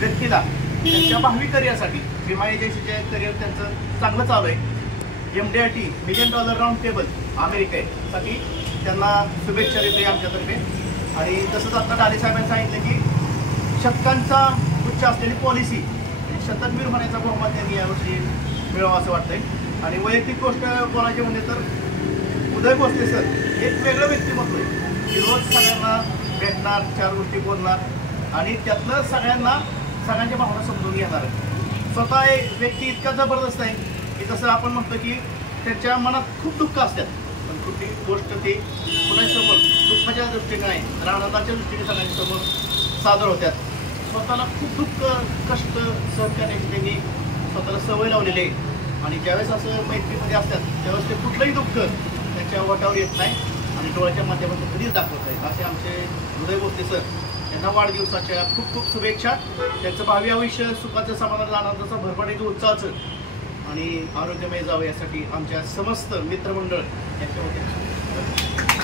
व्यक्तीला त्यांच्या भावी करिअरसाठी विमा एजन्सीचे करिअर त्यांचं चांगलं चालू आहे. MDRT $1 मिलियन राऊंड टेबल अमेरिकेसाठी त्यांना शुभेच्छा देते आमच्यातर्फे. आणि तसंच आता डाले साहेबांनी सांगितलं की शतकांचा उच्च असलेली पॉलिसी शतकवीर होण्याचा बहुमान त्यांनी यावर्षी मिळावा असं वाटतंय. आणि वैयक्तिक गोष्ट बोलायची म्हणजे तर उदय भोसले सर एक वेगळं व्यक्तिमत्व आहे की रोज सगळ्यांना भेटणार, 4 गोष्टी बोलणार आणि त्यातलं सगळ्यांच्या भावना समजून घेणार. स्वतः एक व्यक्ती इतका जबरदस्त आहे की जसं आपण म्हणतो की त्यांच्या मनात खूप दुःख असतात, पण कुठली गोष्ट ती कुणासमोर दुःखाच्या दृष्टीने नाही तर आनंदाच्या दृष्टीने सगळ्यांसमोर सादर होत्यात. स्वतःला खूप दुःख कष्ट सहन करण्याची त्यांनी स्वतःला सवय लावलेली आहे. आणि ज्यावेळेस असं मैत्रीमध्ये असतात त्यावेळेस ते कुठलंही दुःख त्यांच्या वाटावर येत नाही आणि डोळ्याच्या माध्यमातून कधीच दाखवत आहेत. असे आमचे उदय भोसले सर यांना वाढदिवसाच्या खूप खूप शुभेच्छा. त्यांचं भावी आयुष्य सुखाचं, समाधानाचं, आनंदाचं, भरभराटीचं, उत्साहाचं आणि आरोग्यमय जावं यासाठी आमच्या समस्त मित्रमंडळ यांच्या वतीने